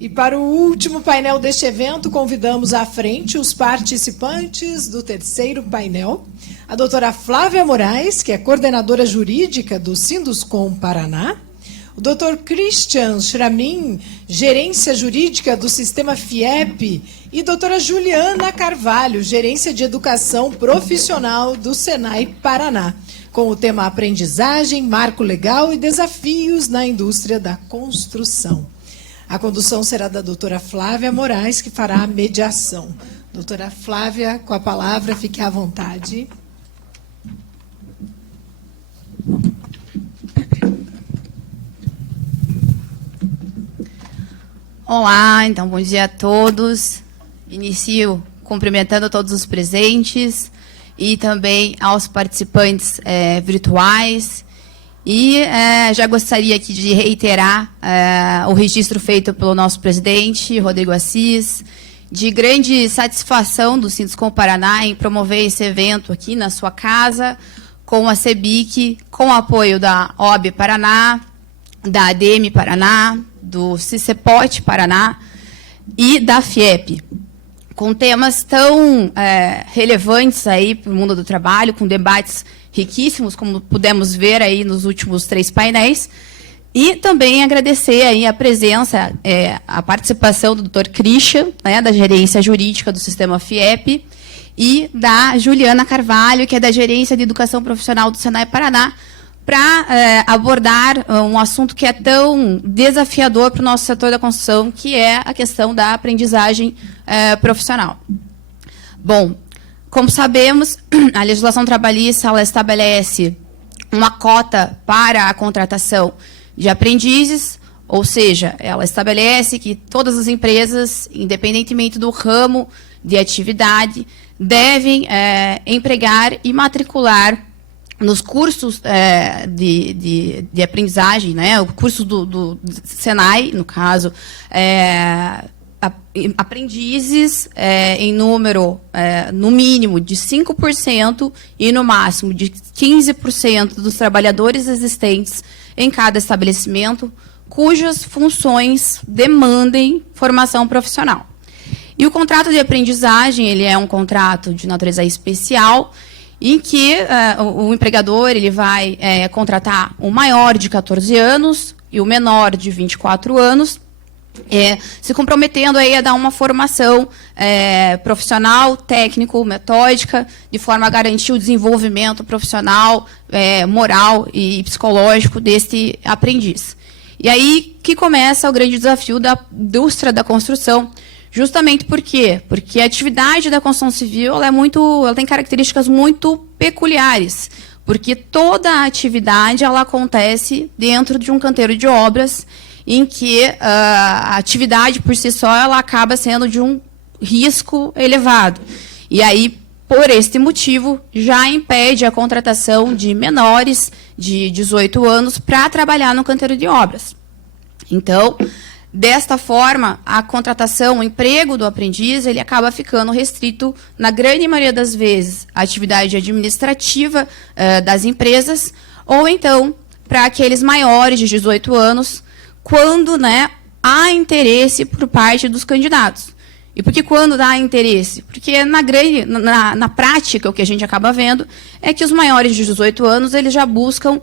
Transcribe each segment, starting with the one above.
E para o último painel deste evento, convidamos à frente os participantes do terceiro painel, a doutora Flávia Moraes, que é coordenadora jurídica do Sinduscom Paraná, o doutor Christian Schramin, gerência jurídica do Sistema FIEP, e doutora Juliana Carvalho, gerência de educação profissional do Senai Paraná, com o tema aprendizagem, marco legal e desafios na indústria da construção. A condução será da doutora Flávia Moraes, que fará a mediação. Doutora Flávia, com a palavra, fique à vontade. Olá, então, bom dia a todos. Inicio cumprimentando todos os presentes e também aos participantes virtuais. E já gostaria aqui de reiterar o registro feito pelo nosso presidente, Rodrigo Assis, de grande satisfação do Sinduscom Paraná em promover esse evento aqui na sua casa, com a CEBIC, com o apoio da OAB Paraná, da ADM Paraná, do CICEPOT Paraná e da FIEP, com temas tão relevantes aí para o mundo do trabalho, com debates riquíssimos, como pudemos ver aí nos últimos 3 painéis, e também agradecer aí a presença, a participação do Dr. Christian, né, da gerência jurídica do Sistema FIEP, e da Juliana Carvalho, que é da gerência de educação profissional do Senai Paraná, para abordar um assunto que é tão desafiador para o nosso setor da construção, que é a questão da aprendizagem profissional. Bom, como sabemos, a legislação trabalhista ela estabelece uma cota para a contratação de aprendizes, ou seja, ela estabelece que todas as empresas, independentemente do ramo de atividade, devem empregar e matricular nos cursos de aprendizagem, né, o curso do Senai, no caso, aprendizes em número, no mínimo, de 5% e no máximo de 15% dos trabalhadores existentes em cada estabelecimento, cujas funções demandem formação profissional. E o contrato de aprendizagem, ele é um contrato de natureza especial, em que o empregador ele vai contratar o maior de 14 anos e o menor de 24 anos, se comprometendo aí a dar uma formação profissional, técnico, metódica, de forma a garantir o desenvolvimento profissional, moral e psicológico desse aprendiz. E aí que começa o grande desafio da indústria da construção. Justamente por quê? Porque a atividade da construção civil ela tem características muito peculiares, porque toda a atividade ela acontece dentro de um canteiro de obras, em que a atividade por si só ela acaba sendo de um risco elevado. E aí, por este motivo, já impede a contratação de menores de 18 anos para trabalhar no canteiro de obras. Então, desta forma, a contratação, o emprego do aprendiz, ele acaba ficando restrito, na grande maioria das vezes, à atividade administrativa das empresas, ou então, para aqueles maiores de 18 anos, quando, né, há interesse por parte dos candidatos. E por que quando há interesse? Porque na prática, o que a gente acaba vendo é que os maiores de 18 anos eles já buscam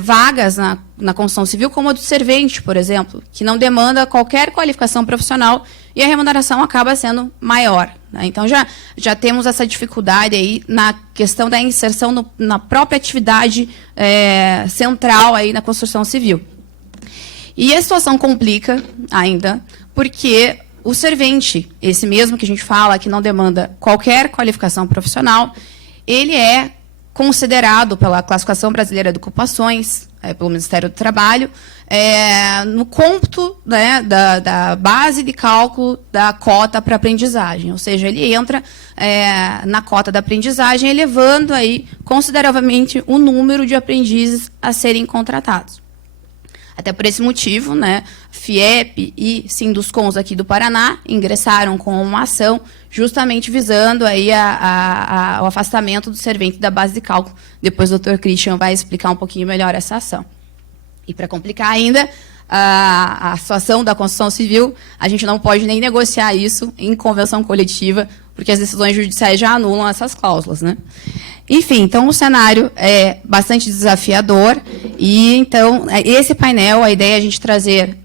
vagas na construção civil, como a do servente, por exemplo, que não demanda qualquer qualificação profissional e a remuneração acaba sendo maior, né? Então, já temos essa dificuldade aí na questão da inserção na própria atividade central aí na construção civil. E a situação complica ainda, porque o servente, esse mesmo que a gente fala, que não demanda qualquer qualificação profissional, ele é considerado pela Classificação Brasileira de Ocupações, pelo Ministério do Trabalho, no cômputo, né, da base de cálculo da cota para aprendizagem. Ou seja, ele entra na cota da aprendizagem, elevando aí, consideravelmente o número de aprendizes a serem contratados. Até por esse motivo, né, FIEP e Sinduscoms aqui do Paraná ingressaram com uma ação justamente visando aí o afastamento do servente da base de cálculo. Depois o Dr. Christian vai explicar um pouquinho melhor essa ação. E para complicar ainda, a situação da construção civil, a gente não pode nem negociar isso em convenção coletiva, porque as decisões judiciais já anulam essas cláusulas, né? Enfim, então o cenário é bastante desafiador e então esse painel, a ideia é a gente trazer,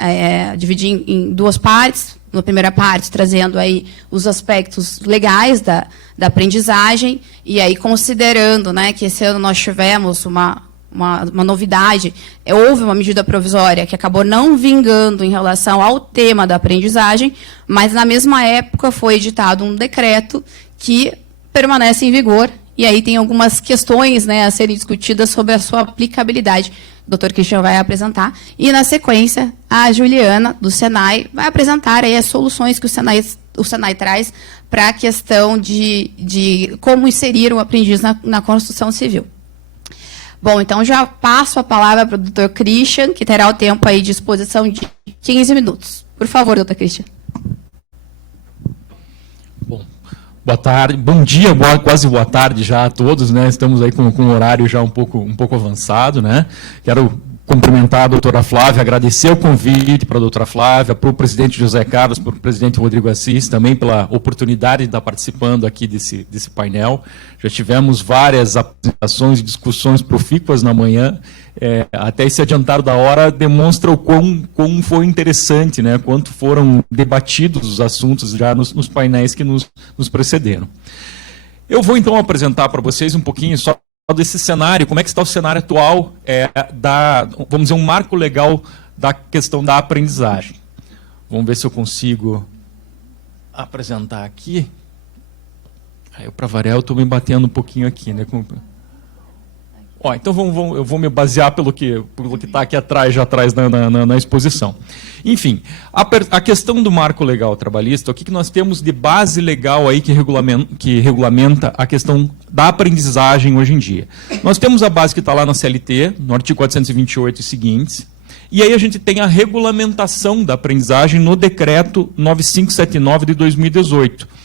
dividir em duas partes. Na primeira parte, trazendo aí os aspectos legais da aprendizagem e aí considerando, né, que esse ano nós tivemos uma novidade, houve uma medida provisória que acabou não vingando em relação ao tema da aprendizagem, mas na mesma época foi editado um decreto que permanece em vigor e aí tem algumas questões, né, a serem discutidas sobre a sua aplicabilidade. O Dr. Christian vai apresentar. E, na sequência, a Juliana, do Senai, vai apresentar aí as soluções que o Senai traz para a questão de como inserir o aprendiz na construção civil. Bom, então já passo a palavra para o Dr. Christian, que terá o tempo aí de exposição de 15 minutos. Por favor, Dr. Christian. Bom, boa tarde, bom dia, quase boa tarde já a todos, né? Estamos aí com o horário já um pouco avançado, né? Quero cumprimentar a doutora Flávia, agradecer o convite para a doutora Flávia, para o presidente José Carlos, para o presidente Rodrigo Assis, também pela oportunidade de estar participando aqui desse painel. Já tivemos várias apresentações e discussões profícuas na manhã, até esse adiantado da hora demonstra o quão foi interessante, né? Quanto foram debatidos os assuntos já nos painéis que nos precederam. Eu vou então apresentar para vocês um pouquinho só desse cenário, como é que está o cenário atual vamos dizer, um marco legal da questão da aprendizagem. Vamos ver se eu consigo apresentar aqui. Aí, para variar, eu estou me batendo um pouquinho aqui, né? Então eu vou me basear pelo que está aqui atrás, já atrás na exposição. Enfim, a questão do marco legal trabalhista, o que nós temos de base legal aí que regulamenta a questão da aprendizagem hoje em dia? Nós temos a base que está lá na CLT, no artigo 428 e seguintes, e aí a gente tem a regulamentação da aprendizagem no decreto 9579 de 2018.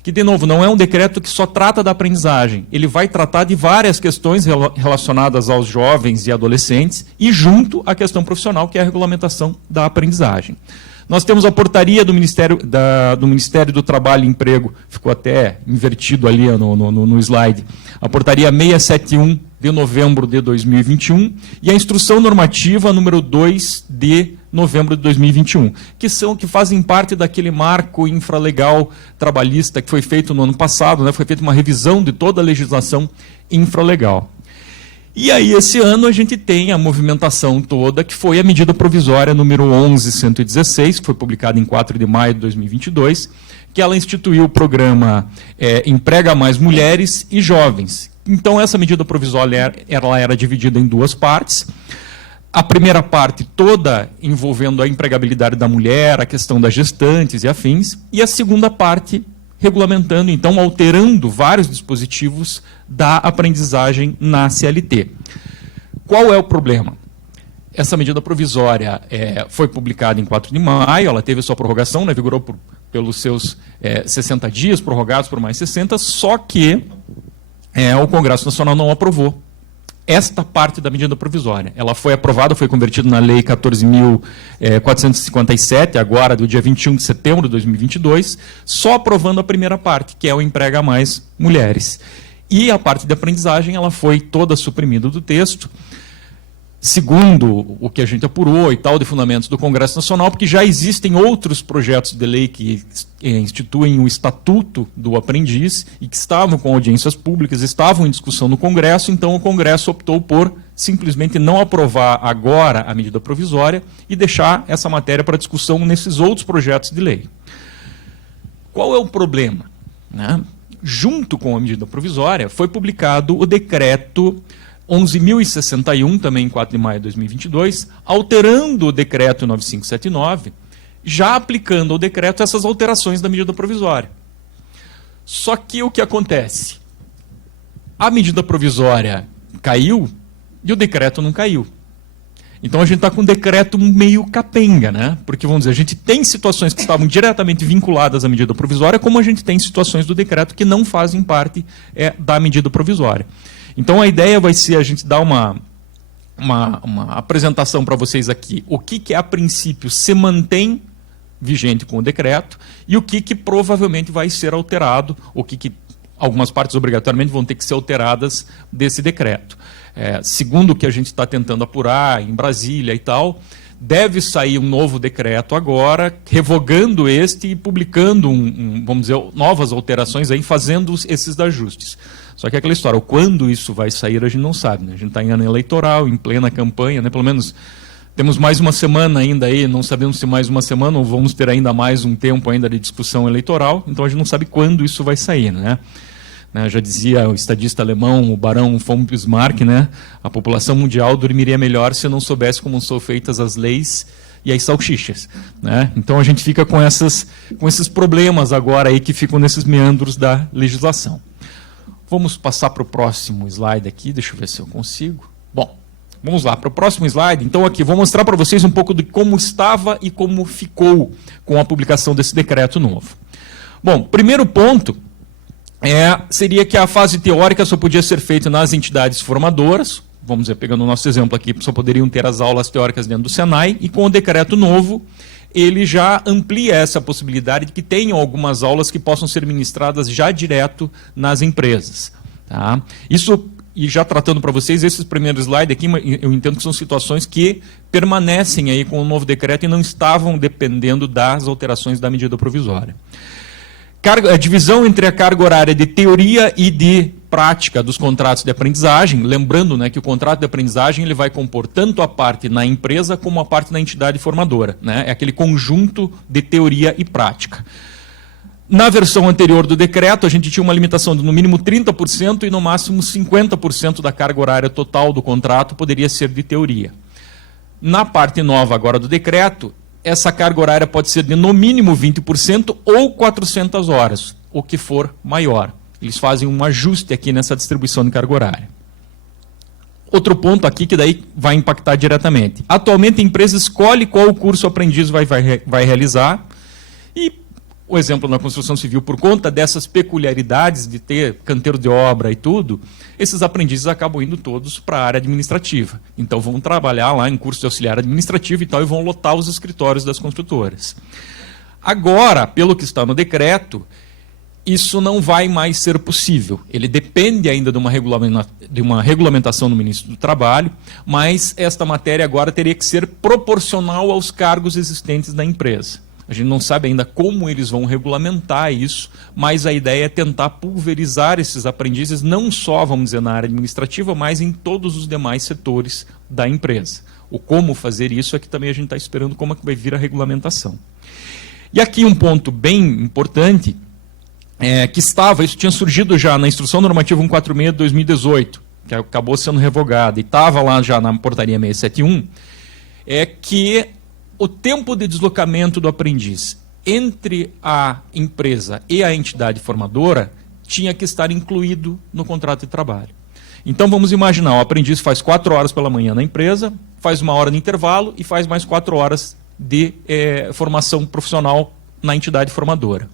Que, de novo, não é um decreto que só trata da aprendizagem. Ele vai tratar de várias questões relacionadas aos jovens e adolescentes e junto à questão profissional, que é a regulamentação da aprendizagem. Nós temos a portaria do Ministério do Trabalho e Emprego, ficou até invertido ali no slide, a portaria 671 de novembro de 2021 e a instrução normativa número 2 de novembro de 2021, que fazem parte daquele marco infralegal trabalhista que foi feito no ano passado, né? Foi feita uma revisão de toda a legislação infralegal. E aí, esse ano, a gente tem a movimentação toda, que foi a medida provisória número 11.116, que foi publicada em 4 de maio de 2022, que ela instituiu o programa Emprega Mais Mulheres e Jovens. Então, essa medida provisória ela era dividida em duas partes. A primeira parte toda envolvendo a empregabilidade da mulher, a questão das gestantes e afins, e a segunda parte regulamentando, então, alterando vários dispositivos da aprendizagem na CLT. Qual é o problema? Essa medida provisória foi publicada em 4 de maio, ela teve sua prorrogação, né, vigorou pelos seus 60 dias, prorrogados por mais 60, só que o Congresso Nacional não aprovou esta parte da medida provisória. Ela foi aprovada, foi convertida na Lei 14.457, agora do dia 21 de setembro de 2022, só aprovando a primeira parte, que é o Emprega Mais Mulheres. E a parte de aprendizagem ela foi toda suprimida do texto, segundo o que a gente apurou e tal, de fundamentos do Congresso Nacional, porque já existem outros projetos de lei que instituem o Estatuto do Aprendiz e que estavam com audiências públicas, estavam em discussão no Congresso, então o Congresso optou por simplesmente não aprovar agora a medida provisória e deixar essa matéria para discussão nesses outros projetos de lei. Qual é o problema? Né? Junto com a medida provisória, foi publicado o decreto 11.061, também em 4 de maio de 2022, alterando o decreto 9579, já aplicando ao decreto essas alterações da medida provisória. Só que o que acontece? A medida provisória caiu e o decreto não caiu. Então a gente está com um decreto meio capenga, né? Porque, vamos dizer, a gente tem situações que estavam diretamente vinculadas à medida provisória, como a gente tem situações do decreto que não fazem parte da medida provisória. Então a ideia vai ser a gente dar uma uma apresentação para vocês aqui. O que a princípio se mantém vigente com o decreto e o que provavelmente vai ser alterado, o que algumas partes obrigatoriamente vão ter que ser alteradas desse decreto. Segundo o que a gente está tentando apurar em Brasília e tal, deve sair um novo decreto agora, revogando este e publicando, vamos dizer, novas alterações, aí, fazendo esses ajustes. Só que aquela história, quando isso vai sair, a gente não sabe. Né? A gente está em ano eleitoral, em plena campanha, né? Pelo menos temos mais uma semana ainda aí, não sabemos se mais uma semana ou vamos ter ainda mais um tempo ainda de discussão eleitoral, então a gente não sabe quando isso vai sair, né? Já dizia o estadista alemão, o barão von Bismarck, né? A população mundial dormiria melhor se não soubesse como são feitas as leis e as salsichas, né? Então a gente fica com esses problemas agora aí que ficam nesses meandros da legislação. Vamos passar para o próximo slide aqui, deixa eu ver se eu consigo. Bom, vamos lá, para o próximo slide. Então, aqui, vou mostrar para vocês um pouco de como estava e como ficou com a publicação desse decreto novo. Bom, primeiro ponto seria que a fase teórica só podia ser feita nas entidades formadoras. Vamos dizer, pegando o nosso exemplo aqui, só poderiam ter as aulas teóricas dentro do Senai, e com o decreto novo, ele já amplia essa possibilidade de que tenham algumas aulas que possam ser ministradas já direto nas empresas. Tá? Isso... E já tratando para vocês, esses primeiros slides aqui, eu entendo que são situações que permanecem aí com o novo decreto e não estavam dependendo das alterações da medida provisória. A divisão entre a carga horária de teoria e de prática dos contratos de aprendizagem, lembrando, né, que o contrato de aprendizagem ele vai compor tanto a parte na empresa como a parte na entidade formadora. Né? É aquele conjunto de teoria e prática. Na versão anterior do decreto, a gente tinha uma limitação de no mínimo 30% e no máximo 50% da carga horária total do contrato poderia ser de teoria. Na parte nova agora do decreto, essa carga horária pode ser de no mínimo 20% ou 400 horas, o que for maior. Eles fazem um ajuste aqui nessa distribuição de carga horária. Outro ponto aqui que daí vai impactar diretamente. Atualmente a empresa escolhe qual curso o aprendiz vai realizar e o exemplo na construção civil, por conta dessas peculiaridades de ter canteiro de obra e tudo, esses aprendizes acabam indo todos para a área administrativa. Então vão trabalhar lá em curso de auxiliar administrativo e tal, e vão lotar os escritórios das construtoras. Agora, pelo que está no decreto, isso não vai mais ser possível. Ele depende ainda de uma regulamentação do Ministério do Trabalho, mas esta matéria agora teria que ser proporcional aos cargos existentes da empresa. A gente não sabe ainda como eles vão regulamentar isso, mas a ideia é tentar pulverizar esses aprendizes, não só, vamos dizer, na área administrativa, mas em todos os demais setores da empresa. O como fazer isso é que também a gente está esperando como é que vai vir a regulamentação. E aqui um ponto bem importante, isso tinha surgido já na Instrução Normativa 146 de 2018, que acabou sendo revogada, e estava lá já na Portaria 671, é que o tempo de deslocamento do aprendiz entre a empresa e a entidade formadora tinha que estar incluído no contrato de trabalho. Então vamos imaginar, o aprendiz faz 4 horas pela manhã na empresa, faz 1 hora de intervalo e faz mais 4 horas de formação profissional na entidade formadora.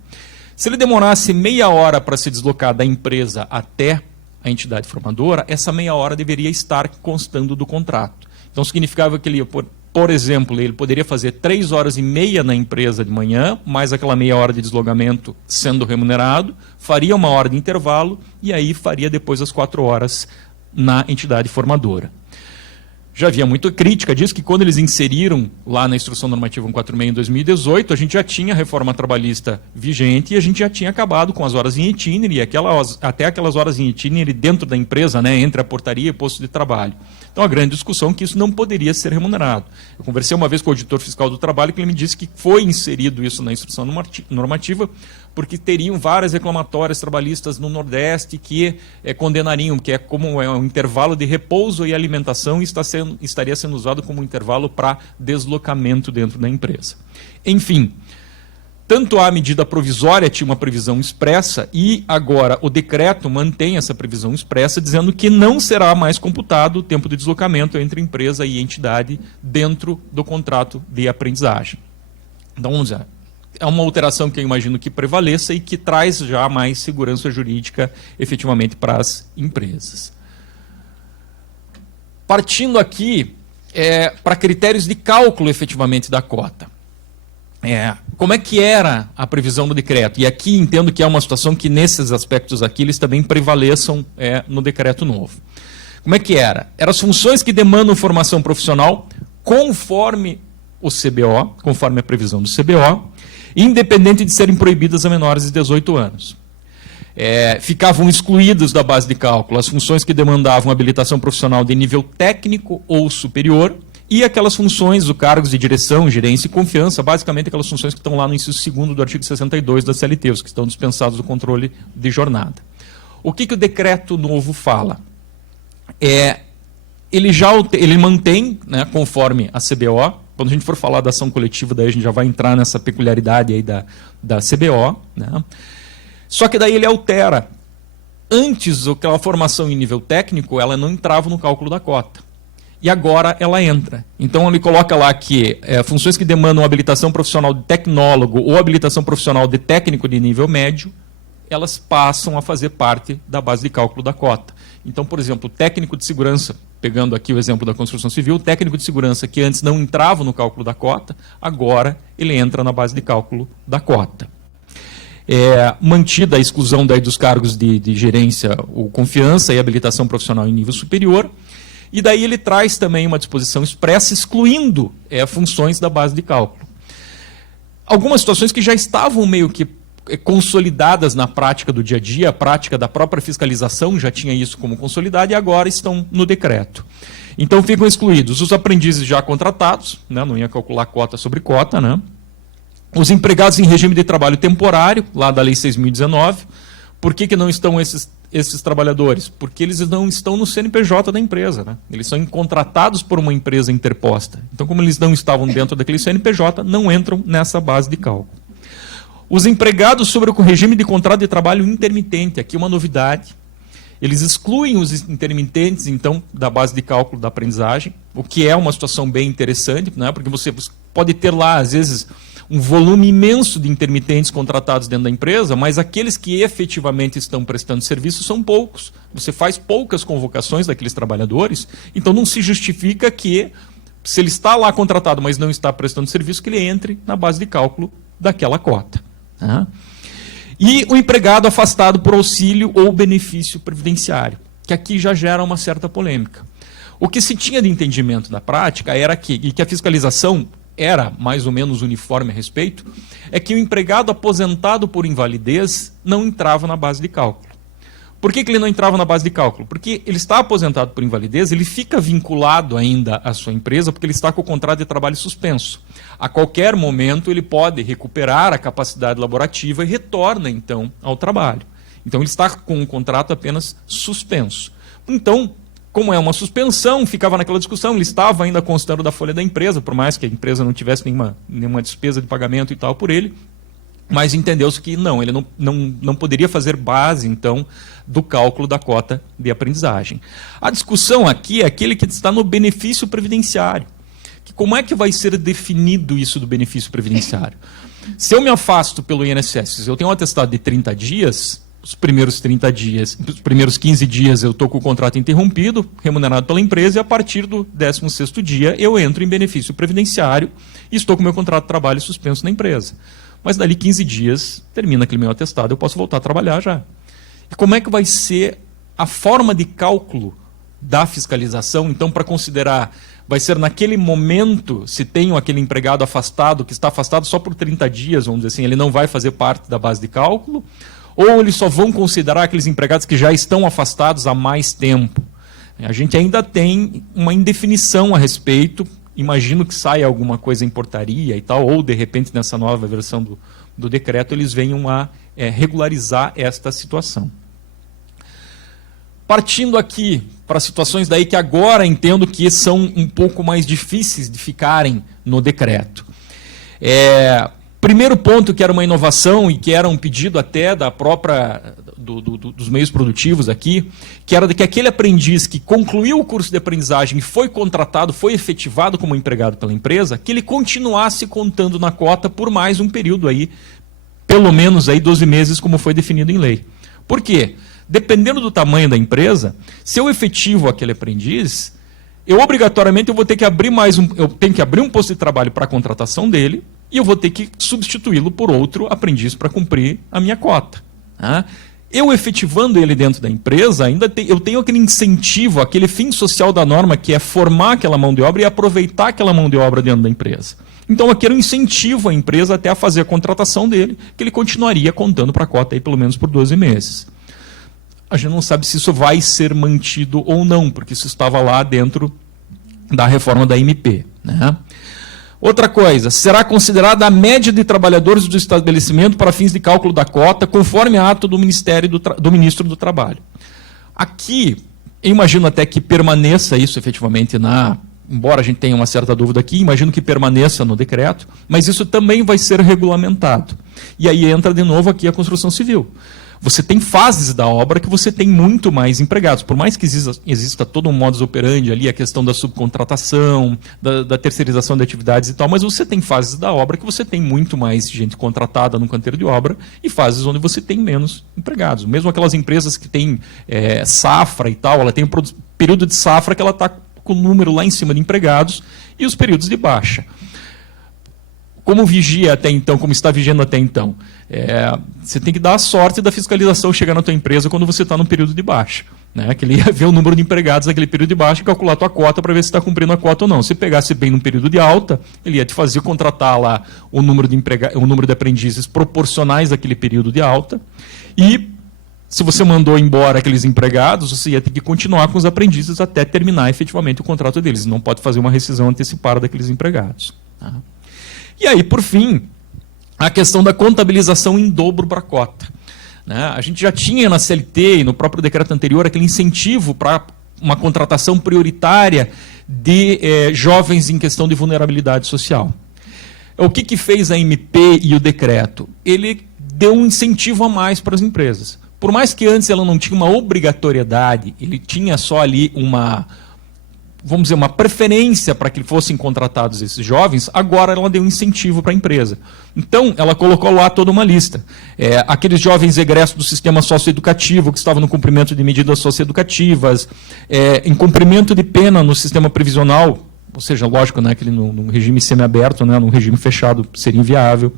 Se ele demorasse meia hora para se deslocar da empresa até a entidade formadora, essa meia hora deveria estar constando do contrato. Então significava que ele ia, por exemplo, ele poderia fazer 3 horas e meia na empresa de manhã, mais aquela meia hora de deslocamento sendo remunerado, faria 1 hora de intervalo e aí faria depois as 4 horas na entidade formadora. Já havia muita crítica disso, que quando eles inseriram lá na Instrução Normativa 146 em 2018, a gente já tinha a reforma trabalhista vigente e a gente já tinha acabado com as horas em itinerário, e até aquelas horas em itinerário dentro da empresa, né, entre a portaria e o posto de trabalho. Então a grande discussão é que isso não poderia ser remunerado. Eu conversei uma vez com o auditor fiscal do trabalho, que ele me disse que foi inserido isso na Instrução Normativa, porque teriam várias reclamatórias trabalhistas no Nordeste que condenariam, que é como um intervalo de repouso e alimentação e estaria sendo usado como um intervalo para deslocamento dentro da empresa. Enfim, tanto a medida provisória tinha uma previsão expressa e agora o decreto mantém essa previsão expressa, dizendo que não será mais computado o tempo de deslocamento entre empresa e entidade dentro do contrato de aprendizagem. Então, vamos dizer, é uma alteração que eu imagino que prevaleça e que traz já mais segurança jurídica efetivamente para as empresas. Partindo aqui para critérios de cálculo efetivamente da cota. Como é que era a previsão do decreto? E aqui entendo que é uma situação que nesses aspectos aqui eles também prevaleçam no decreto novo. Como é que era? Eram as funções que demandam formação profissional conforme o CBO, conforme a previsão do CBO, independente de serem proibidas a menores de 18 anos. Ficavam excluídos da base de cálculo as funções que demandavam habilitação profissional de nível técnico ou superior e aquelas funções, os cargos de direção, gerência e confiança, basicamente aquelas funções que estão lá no inciso 2º do artigo 62 da CLT, os que estão dispensados do controle de jornada. O que o decreto novo fala? Ele mantém, né, conforme a CBO, quando a gente for falar da ação coletiva, daí a gente já vai entrar nessa peculiaridade aí da CBO, né? Só que daí ele altera. Antes, aquela formação em nível técnico, ela não entrava no cálculo da cota. E agora ela entra. Então ele coloca lá que funções que demandam habilitação profissional de tecnólogo ou habilitação profissional de técnico de nível médio, elas passam a fazer parte da base de cálculo da cota. Então, por exemplo, o técnico de segurança, pegando aqui o exemplo da construção civil, o técnico de segurança que antes não entrava no cálculo da cota, agora ele entra na base de cálculo da cota. Mantida a exclusão daí dos cargos de gerência ou confiança e habilitação profissional em nível superior, e daí ele traz também uma disposição expressa excluindo funções da base de cálculo. Algumas situações que já estavam meio que consolidadas na prática do dia a dia, a prática da própria fiscalização já tinha isso como consolidado e agora estão no decreto. Então ficam excluídos os aprendizes já contratados, né, não ia calcular cota sobre cota, né, os empregados em regime de trabalho temporário, lá da Lei 6.019. Por que não estão esses trabalhadores? Porque eles não estão no CNPJ da empresa, né? Eles são contratados por uma empresa interposta. Então, como eles não estavam dentro daquele CNPJ, não entram nessa base de cálculo. Os empregados sobre o regime de contrato de trabalho intermitente, aqui uma novidade. Eles excluem os intermitentes, então, da base de cálculo da aprendizagem, o que é uma situação bem interessante, né? Porque você pode ter lá, às vezes, um volume imenso de intermitentes contratados dentro da empresa, mas aqueles que efetivamente estão prestando serviço são poucos. Você faz poucas convocações daqueles trabalhadores, então não se justifica que, se ele está lá contratado, mas não está prestando serviço, que ele entre na base de cálculo daquela cota. Tá? E o empregado afastado por auxílio ou benefício previdenciário, que aqui já gera uma certa polêmica. O que se tinha de entendimento da prática era que a fiscalização era mais ou menos uniforme a respeito, é que o empregado aposentado por invalidez não entrava na base de cálculo. Por que ele não entrava na base de cálculo? Porque ele está aposentado por invalidez, ele fica vinculado ainda à sua empresa, porque ele está com o contrato de trabalho suspenso. A qualquer momento ele pode recuperar a capacidade laborativa e retorna, então, ao trabalho. Então ele está com o contrato apenas suspenso. Então, como é uma suspensão, ficava naquela discussão, ele estava ainda constando da folha da empresa, por mais que a empresa não tivesse nenhuma despesa de pagamento e tal por ele, mas entendeu-se que não, ele não poderia fazer base, então, do cálculo da cota de aprendizagem. A discussão aqui é aquele que está no benefício previdenciário. Como é que vai ser definido isso do benefício previdenciário? Se eu me afasto pelo INSS, se eu tenho um atestado de 30 dias... Os primeiros 30 dias, os primeiros 15 dias eu estou com o contrato interrompido, remunerado pela empresa, e a partir do 16º dia eu entro em benefício previdenciário e estou com o meu contrato de trabalho suspenso na empresa. Mas dali 15 dias, termina aquele meu atestado, eu posso voltar a trabalhar já. E como é que vai ser a forma de cálculo da fiscalização, então, para considerar, vai ser naquele momento, se tenho aquele empregado afastado, que está afastado só por 30 dias, vamos dizer assim, ele não vai fazer parte da base de cálculo, ou eles só vão considerar aqueles empregados que já estão afastados há mais tempo? A gente ainda tem uma indefinição a respeito, imagino que saia alguma coisa em portaria e tal, ou de repente nessa nova versão do decreto eles venham a regularizar esta situação. Partindo aqui para situações daí que agora entendo que são um pouco mais difíceis de ficarem no decreto. Primeiro ponto, que era uma inovação e que era um pedido até da própria, dos meios produtivos aqui, que era de que aquele aprendiz que concluiu o curso de aprendizagem e foi contratado, foi efetivado como empregado pela empresa, que ele continuasse contando na cota por mais um período aí, pelo menos aí 12 meses, como foi definido em lei. Por quê? Dependendo do tamanho da empresa, se eu efetivo aquele aprendiz, obrigatoriamente eu vou ter que abrir eu tenho que abrir um posto de trabalho para a contratação dele e eu vou ter que substituí-lo por outro aprendiz para cumprir a minha cota. Tá? Eu efetivando ele dentro da empresa, eu tenho aquele incentivo, aquele fim social da norma, que é formar aquela mão de obra e aproveitar aquela mão de obra dentro da empresa. Então, aqui era um incentivo à empresa até a fazer a contratação dele, que ele continuaria contando para a cota aí pelo menos por 12 meses. A gente não sabe se isso vai ser mantido ou não, porque isso estava lá dentro da reforma da MP. Né? Outra coisa, será considerada a média de trabalhadores do estabelecimento para fins de cálculo da cota, conforme ato do Ministro do Trabalho. Aqui, eu imagino até que permaneça isso efetivamente embora a gente tenha uma certa dúvida aqui, imagino que permaneça no decreto, mas isso também vai ser regulamentado. E aí entra de novo aqui a construção civil. Você tem fases da obra que você tem muito mais empregados. Por mais que exista todo um modus operandi ali, a questão da subcontratação, da terceirização de atividades e tal, mas você tem fases da obra que você tem muito mais gente contratada no canteiro de obra e fases onde você tem menos empregados. Mesmo aquelas empresas que têm safra e tal, ela tem um período de safra que ela está com o número lá em cima de empregados e os períodos de baixa. Como vigia até então, como está vigiando até então? Você tem que dar a sorte da fiscalização chegar na tua empresa quando você está num período de baixa. Né? Que ele ia ver o número de empregados naquele período de baixa e calcular a tua cota para ver se está cumprindo a cota ou não. Se pegasse bem num período de alta, ele ia te fazer contratar lá o número de aprendizes proporcionais àquele período de alta. E se você mandou embora aqueles empregados, você ia ter que continuar com os aprendizes até terminar efetivamente o contrato deles. Não pode fazer uma rescisão antecipada daqueles empregados. Tá? E aí, por fim, a questão da contabilização em dobro para a cota. Né? A gente já tinha na CLT e no próprio decreto anterior aquele incentivo para uma contratação prioritária de jovens em questão de vulnerabilidade social. O que fez a MP e o decreto? Ele deu um incentivo a mais para as empresas. Por mais que antes ela não tinha uma obrigatoriedade, ele tinha só ali uma preferência para que fossem contratados esses jovens, agora ela deu um incentivo para a empresa. Então, ela colocou lá toda uma lista. Aqueles jovens egressos do sistema socioeducativo, que estavam no cumprimento de medidas socioeducativas, em cumprimento de pena no sistema previsional, ou seja, lógico, né, que num regime semiaberto, né, num regime fechado, seria inviável,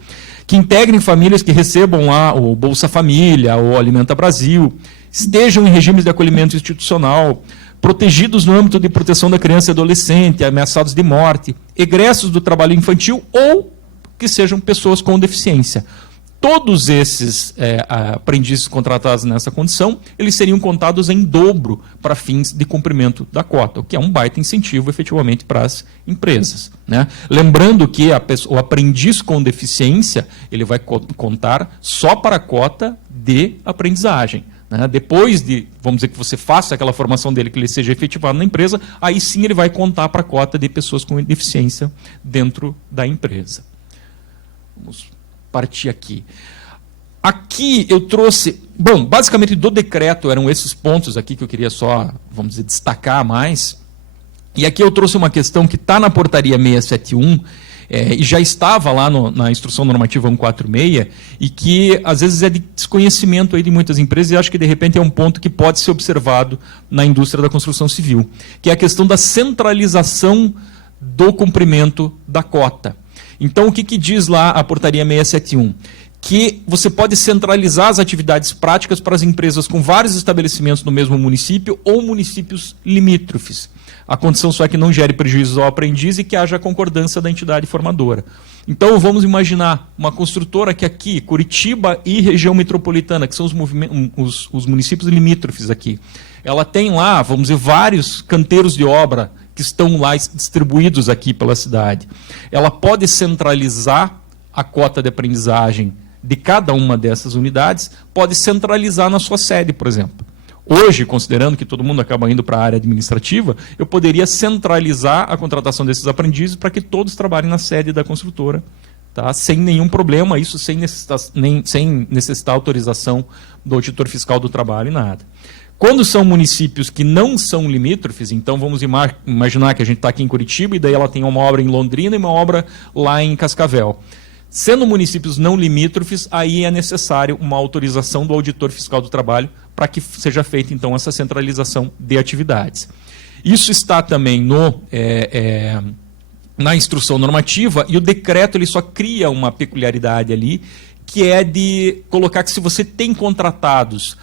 que integrem famílias que recebam lá o Bolsa Família, ou Alimenta Brasil, estejam em regimes de acolhimento institucional, protegidos no âmbito de proteção da criança e adolescente, ameaçados de morte, egressos do trabalho infantil ou que sejam pessoas com deficiência. Todos esses aprendizes contratados nessa condição, eles seriam contados em dobro para fins de cumprimento da cota, o que é um baita incentivo, efetivamente, para as empresas. Né? Lembrando que o aprendiz com deficiência, ele vai contar só para a cota de aprendizagem. Né? Depois de, vamos dizer, que você faça aquela formação dele, que ele seja efetivado na empresa, aí sim ele vai contar para a cota de pessoas com deficiência dentro da empresa. Vamos partir aqui. Aqui eu trouxe, basicamente do decreto eram esses pontos aqui que eu queria só, vamos dizer, destacar mais. E aqui eu trouxe uma questão que está na portaria 671, e já estava lá na Instrução Normativa 146, e que às vezes é de desconhecimento aí de muitas empresas, e acho que de repente é um ponto que pode ser observado na indústria da construção civil, que é a questão da centralização do cumprimento da cota. Então, o que diz lá a portaria 671? Que você pode centralizar as atividades práticas para as empresas com vários estabelecimentos no mesmo município ou municípios limítrofes. A condição só é que não gere prejuízos ao aprendiz e que haja concordância da entidade formadora. Então, vamos imaginar uma construtora que aqui, Curitiba e região metropolitana, que são os municípios limítrofes aqui, ela tem lá, vamos dizer, vários canteiros de obra que estão lá distribuídos aqui pela cidade. Ela pode centralizar a cota de aprendizagem de cada uma dessas unidades, pode centralizar na sua sede, por exemplo. Hoje, considerando que todo mundo acaba indo para a área administrativa, eu poderia centralizar a contratação desses aprendizes para que todos trabalhem na sede da construtora, tá? Sem nenhum problema, isso sem necessitar autorização do auditor fiscal do trabalho e nada. Quando são municípios que não são limítrofes, então vamos imaginar que a gente está aqui em Curitiba e daí ela tem uma obra em Londrina e uma obra lá em Cascavel. Sendo municípios não limítrofes, aí é necessário uma autorização do auditor fiscal do trabalho para que seja feita, então, essa centralização de atividades. Isso está também na instrução normativa, e o decreto ele só cria uma peculiaridade ali, que é de colocar que se você tem contratados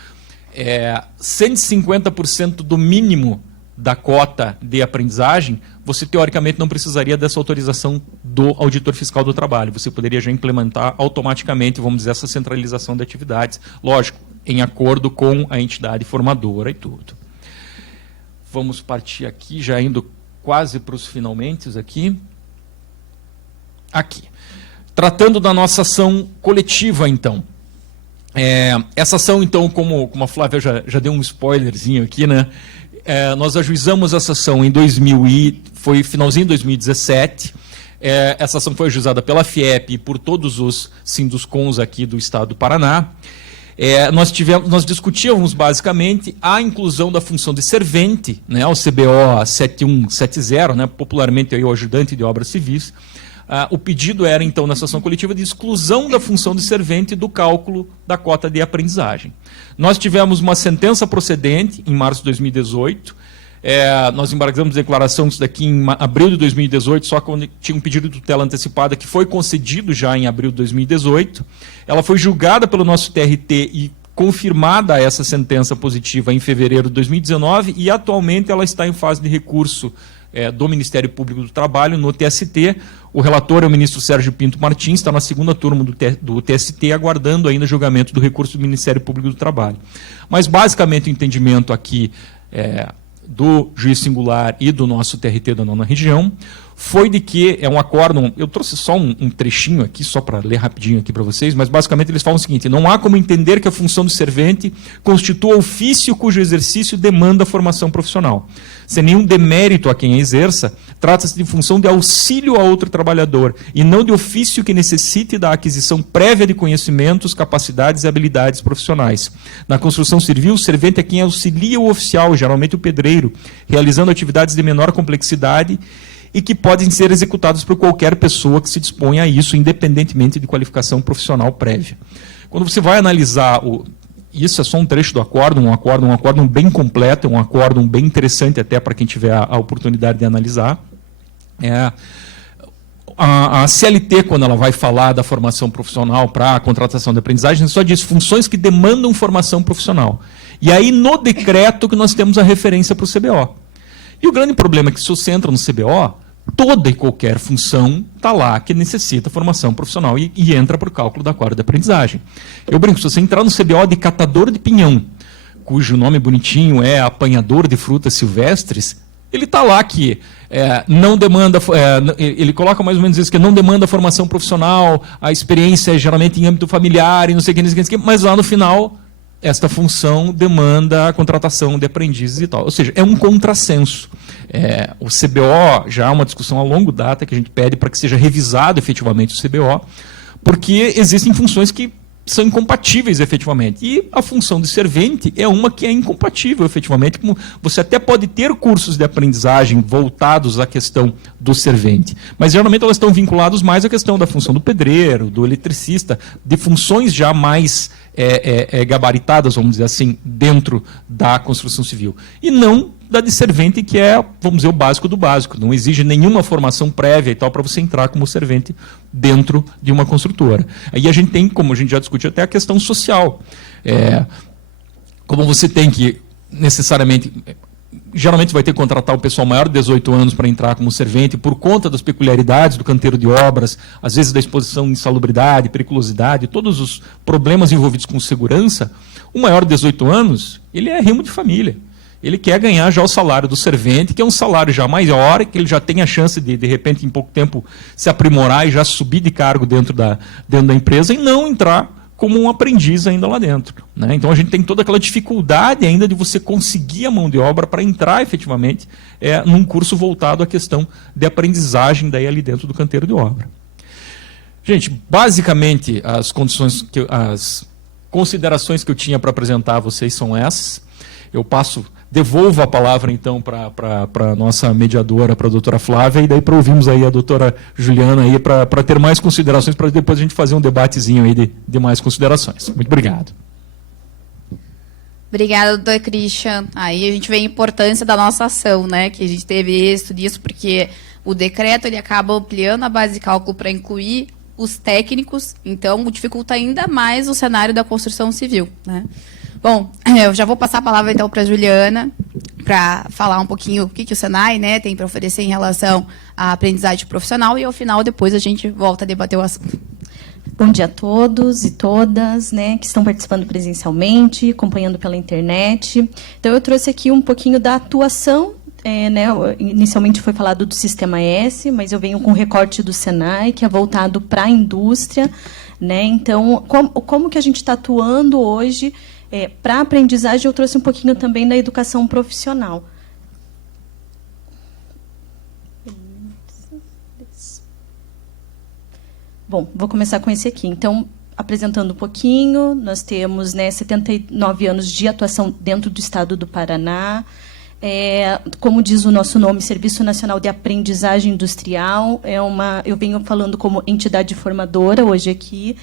150% do mínimo da cota de aprendizagem, você teoricamente não precisaria dessa autorização do auditor fiscal do trabalho. Você poderia já implementar automaticamente, vamos dizer, essa centralização de atividades, lógico, em acordo com a entidade formadora e tudo. Vamos partir aqui, já indo quase para os finalmente aqui. Aqui. Tratando da nossa ação coletiva, então. Essa ação, então, como a Flávia já deu um spoilerzinho aqui, né? Nós ajuizamos essa ação foi finalzinho de 2017. Essa ação foi ajuizada pela FIEP e por todos os Sinduscons aqui do estado do Paraná. Nós discutíamos basicamente a inclusão da função de servente, né, o CBO 7170, né, popularmente aí, o ajudante de obras civis. O pedido era, então, nessa ação coletiva, de exclusão da função de servente do cálculo da cota de aprendizagem. Nós tivemos uma sentença procedente em março de 2018. Nós embargamos declaração disso daqui em abril de 2018, só quando tinha um pedido de tutela antecipada que foi concedido já em abril de 2018. Ela foi julgada pelo nosso TRT e confirmada essa sentença positiva em fevereiro de 2019 e atualmente ela está em fase de recurso do Ministério Público do Trabalho no TST. O relator é o ministro Sérgio Pinto Martins, está na segunda turma do TST, aguardando ainda o julgamento do recurso do Ministério Público do Trabalho. Mas, basicamente, o entendimento aqui do juiz singular e do nosso TRT da 9ª região foi de que é um acórdão, eu trouxe só um trechinho aqui, só para ler rapidinho aqui para vocês, mas basicamente eles falam o seguinte: não há como entender que a função do servente constitua ofício cujo exercício demanda formação profissional. Sem nenhum demérito a quem a exerça, trata-se de função de auxílio a outro trabalhador, e não de ofício que necessite da aquisição prévia de conhecimentos, capacidades e habilidades profissionais. Na construção civil, o servente é quem auxilia o oficial, geralmente o pedreiro, realizando atividades de menor complexidade e que podem ser executados por qualquer pessoa que se disponha a isso, independentemente de qualificação profissional prévia. Quando você vai analisar isso é só um trecho do acórdão, um acórdão bem completo, um acórdão bem interessante até para quem tiver a oportunidade de analisar. A CLT, quando ela vai falar da formação profissional para a contratação de aprendizagem, só diz funções que demandam formação profissional. E aí, no decreto, que nós temos a referência para o CBO. E o grande problema é que, se você entra no CBO, toda e qualquer função está lá que necessita formação profissional e entra para o cálculo da cota de aprendizagem. Eu brinco, se você entrar no CBO de catador de pinhão, cujo nome bonitinho é apanhador de frutas silvestres, ele está lá que não demanda, ele coloca mais ou menos isso, que não demanda formação profissional, a experiência é geralmente em âmbito familiar e não sei o que, mas lá no final, esta função demanda a contratação de aprendizes e tal. Ou seja, é um contrassenso. O CBO já há uma discussão a longa data que a gente pede para que seja revisado efetivamente o CBO, porque existem funções que são incompatíveis efetivamente. E a função de servente é uma que é incompatível efetivamente. Como você até pode ter cursos de aprendizagem voltados à questão do servente, mas geralmente elas estão vinculadas mais à questão da função do pedreiro, do eletricista, de funções já mais gabaritadas, vamos dizer assim, dentro da construção civil. E não da de servente, que é, vamos dizer, o básico do básico. Não exige nenhuma formação prévia e tal para você entrar como servente dentro de uma construtora. Aí a gente tem, como a gente já discutiu, até a questão social. Como você tem que, necessariamente, geralmente vai ter que contratar o pessoal maior de 18 anos para entrar como servente, por conta das peculiaridades do canteiro de obras, às vezes da exposição de insalubridade, periculosidade, todos os problemas envolvidos com segurança. O maior de 18 anos, ele é rimo de família. Ele quer ganhar já o salário do servente, que é um salário já maior, que ele já tem a chance de repente, em pouco tempo, se aprimorar e já subir de cargo dentro da empresa e não entrar como um aprendiz ainda lá dentro. Né? Então, a gente tem toda aquela dificuldade ainda de você conseguir a mão de obra para entrar efetivamente num curso voltado à questão de aprendizagem daí ali dentro do canteiro de obra. Gente, basicamente, as considerações que eu tinha para apresentar a vocês são essas. Eu devolvo a palavra, então, para a nossa mediadora, para a doutora Flávia, e daí para ouvirmos aí a doutora Juliana aí para ter mais considerações, para depois a gente fazer um debatezinho aí de mais considerações. Muito obrigado. Obrigada, doutor Christian. Aí a gente vê a importância da nossa ação, né? Que a gente teve êxito disso, porque o decreto ele acaba ampliando a base de cálculo para incluir os técnicos, então dificulta ainda mais o cenário da construção civil, né? Bom, eu já vou passar a palavra então para a Juliana, para falar um pouquinho o que o Senai, né, tem para oferecer em relação à aprendizagem profissional, e ao final depois a gente volta a debater o assunto. Bom dia a todos e todas, né, que estão participando presencialmente, acompanhando pela internet. Então, eu trouxe aqui um pouquinho da atuação, né, inicialmente foi falado do Sistema S, mas eu venho com um recorte do Senai, que é voltado para a indústria, né. Então, como que a gente está atuando hoje para a aprendizagem? Eu trouxe um pouquinho também da educação profissional. Bom, vou começar com esse aqui. Então, apresentando um pouquinho, nós temos, né, 79 anos de atuação dentro do Estado do Paraná. Como diz o nosso nome, Serviço Nacional de Aprendizagem Industrial. Eu venho falando como entidade formadora hoje aqui.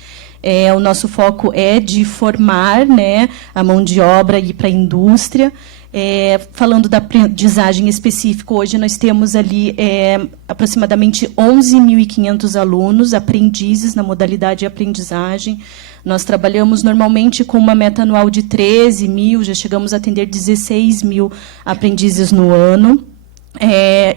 O nosso foco é de formar, né, a mão de obra e para a indústria. Falando da aprendizagem específica, hoje nós temos ali aproximadamente 11.500 alunos, aprendizes na modalidade de aprendizagem. Nós trabalhamos normalmente com uma meta anual de 13 mil, já chegamos a atender 16 mil aprendizes no ano.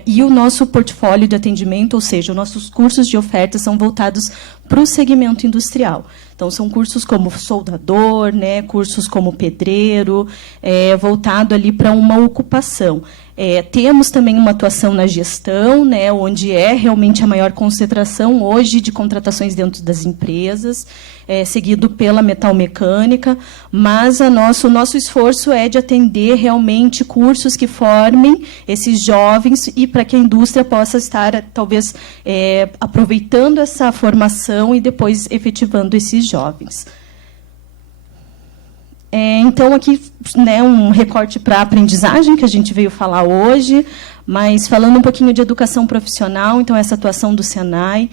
E o nosso portfólio de atendimento, ou seja, os nossos cursos de oferta são voltados para o segmento industrial. Então, são cursos como soldador, né, cursos como pedreiro, voltado ali para uma ocupação. Temos também uma atuação na gestão, né, onde é realmente a maior concentração hoje de contratações dentro das empresas, seguido pela metalmecânica, mas o nosso esforço é de atender realmente cursos que formem esses jovens e para que a indústria possa estar, talvez, aproveitando essa formação e depois efetivando esses jovens. Então, aqui, né, um recorte para a aprendizagem, que a gente veio falar hoje, mas falando um pouquinho de educação profissional, então, essa atuação do Senai,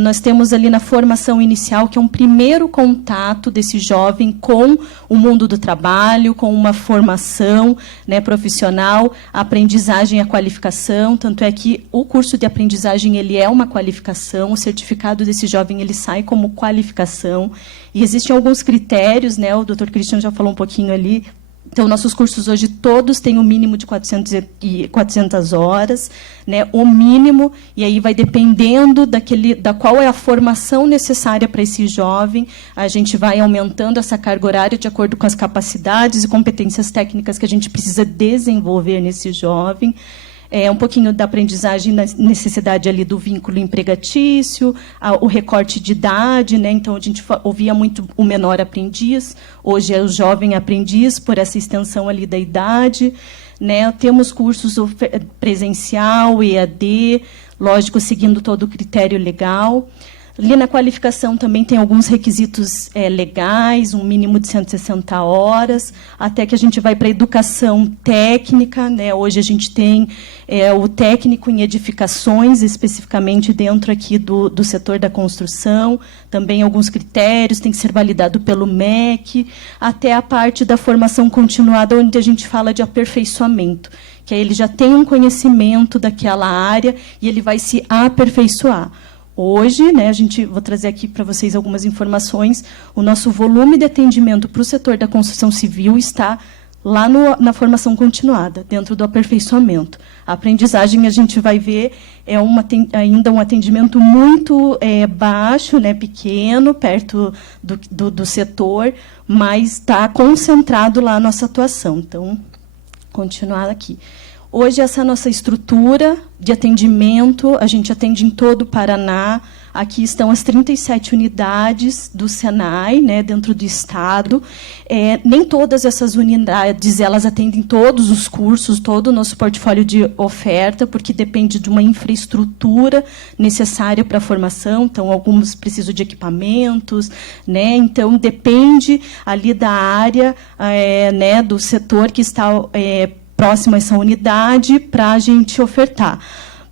nós temos ali na formação inicial, que é um primeiro contato desse jovem com o mundo do trabalho, com uma formação, né, profissional, a aprendizagem e a qualificação, tanto é que o curso de aprendizagem ele é uma qualificação, o certificado desse jovem ele sai como qualificação, e existem alguns critérios, né, o doutor Christian já falou um pouquinho ali. Então, nossos cursos hoje todos têm um mínimo de 400 horas, né, o mínimo, e aí vai dependendo da qual é a formação necessária para esse jovem, a gente vai aumentando essa carga horária de acordo com as capacidades e competências técnicas que a gente precisa desenvolver nesse jovem. Um pouquinho da aprendizagem, na necessidade ali do vínculo empregatício, o recorte de idade, né? Então, a gente ouvia muito o menor aprendiz, hoje é o jovem aprendiz, por essa extensão ali da idade, né? Temos cursos presencial, EAD, lógico, seguindo todo o critério legal. Ali na qualificação também tem alguns requisitos legais, um mínimo de 160 horas, até que a gente vai para a educação técnica, né? Hoje a gente tem o técnico em edificações, especificamente dentro aqui do setor da construção, também alguns critérios, tem que ser validado pelo MEC, até a parte da formação continuada, onde a gente fala de aperfeiçoamento, que aí ele já tem um conhecimento daquela área e ele vai se aperfeiçoar. Hoje, né, vou trazer aqui para vocês algumas informações, o nosso volume de atendimento para o setor da construção civil está lá na formação continuada, dentro do aperfeiçoamento. A aprendizagem, a gente vai ver, ainda um atendimento muito baixo, né, pequeno, perto do setor, mas está concentrado lá a nossa atuação. Então, continuar aqui. Hoje, essa nossa estrutura de atendimento, a gente atende em todo o Paraná. Aqui estão as 37 unidades do Senai, né, dentro do Estado. Nem todas essas unidades elas atendem todos os cursos, todo o nosso portfólio de oferta, porque depende de uma infraestrutura necessária para a formação. Então, alguns precisam de equipamentos, né? Então, depende ali da área, né, do setor que está próximo a essa unidade para a gente ofertar.